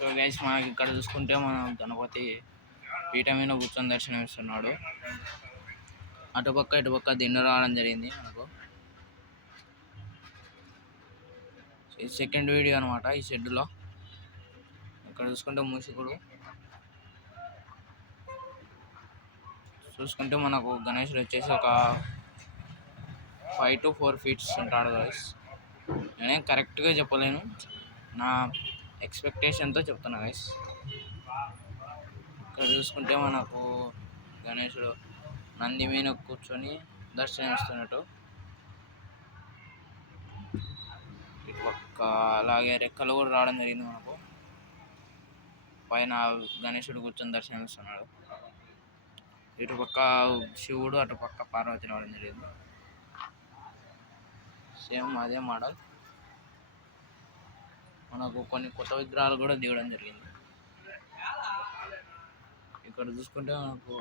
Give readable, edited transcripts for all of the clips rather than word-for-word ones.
So guys మనకి ఇక్కడ చూసుకుంటే మన గణపతి పీఠ మీద కూర్చొని దర్శనం ఇస్తున్నాడు. అటుపక్క ఇటుపక్క దిండు రావడం జరిగింది మనకు. సెకండ్ వీడియో అనమాట ఈ షెడ్లో. ఇక్కడ చూసుకుంటే మూషికుడు, చూసుకుంటే మనకు గణేశుడు వచ్చేసి ఒక 5 to 4 feet ఉంటాడు గైస్. నేనేం కరెక్ట్గా చెప్పలేను, నా ఎక్స్పెక్టేషన్తో చెప్తున్నా గైస్. ఇక్కడ చూసుకుంటే మనకు గణేశుడు నంది మీద కూర్చొని దర్శనం ఇస్తున్నట్టు. ఇటు పక్క అలాగే రెక్కలు కూడా రావడం జరిగింది మనకు. పైన గణేశుడు కూర్చొని దర్శనం ఇస్తున్నాడు. ఇటు పక్క శివుడు, అటు పక్క పార్వతి రావడం జరిగింది. సేమ్ అదే మోడల్. మనకు కొన్ని కొత్త విగ్రహాలు కూడా దిగడం జరిగింది. ఇక్కడ చూసుకుంటే మనకు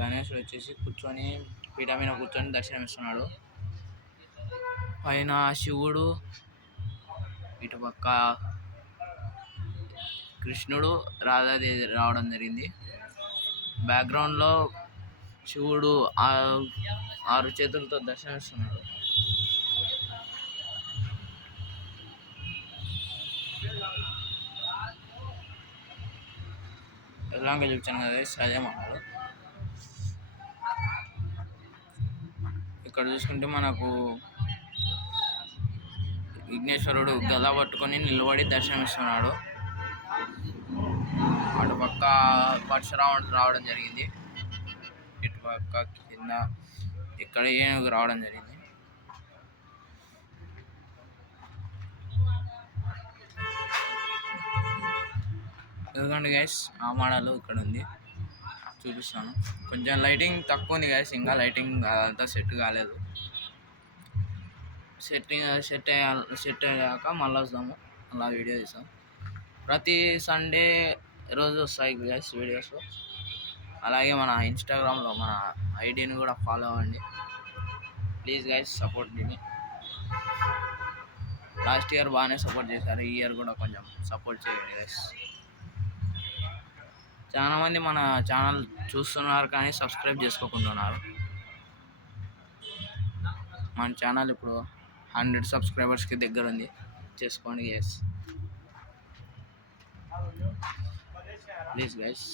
గణేశుడు వచ్చేసి కూర్చొని పీఠ మీద కూర్చొని దర్శనం ఇస్తున్నాడు. పైన శివుడు, ఇటు పక్క కృష్ణుడు, రాధాదేవి రావడం జరిగింది. బ్యాక్గ్రౌండ్లో శివుడు 6 చేతులతో దర్శనమిస్తున్నాడు. ఎలాంగా చూపించాను కదా అదే మాట్లాడు. ఇక్కడ చూసుకుంటే మనకు విఘ్నేశ్వరుడు గద పట్టుకొని నిలబడి దర్శనమిస్తున్నాడు. అటు పక్క పరశురాముడు రావడం జరిగింది. ఇటు పక్క కింద ఇక్కడ ఏనుగు రావడం జరిగింది. ఎందుకంటే గైస్ ఆ మోడల్ ఇక్కడ ఉంది, చూపిస్తాను. కొంచెం లైటింగ్ తక్కువ ఉంది గైస్, ఇంకా లైటింగ్ అదంతా సెట్ కాలేదు. సెట్ అయ్యాక మళ్ళీ వస్తాము, అలా వీడియో తీస్తాం. ప్రతి సండే రోజు వస్తాయి గైస్ వీడియోస్. అలాగే మన ఇన్స్టాగ్రామ్లో మన ఐడిని కూడా ఫాలో అవ్వండి ప్లీజ్ గైస్, సపోర్ట్ దీన్ని. లాస్ట్ ఇయర్ బాగానే సపోర్ట్ చేశారు, ఈ ఇయర్ కూడా కొంచెం సపోర్ట్ చేయండి గైస్. చాలామంది మన ఛానల్ చూస్తున్నారు కానీ సబ్స్క్రైబ్ చేసుకోకుంటున్నారు. మన ఛానల్ ఇప్పుడు 100 సబ్స్క్రైబర్స్కి దగ్గర ఉంది, చేసుకోండి గైస్ ప్లీజ్ గైస్.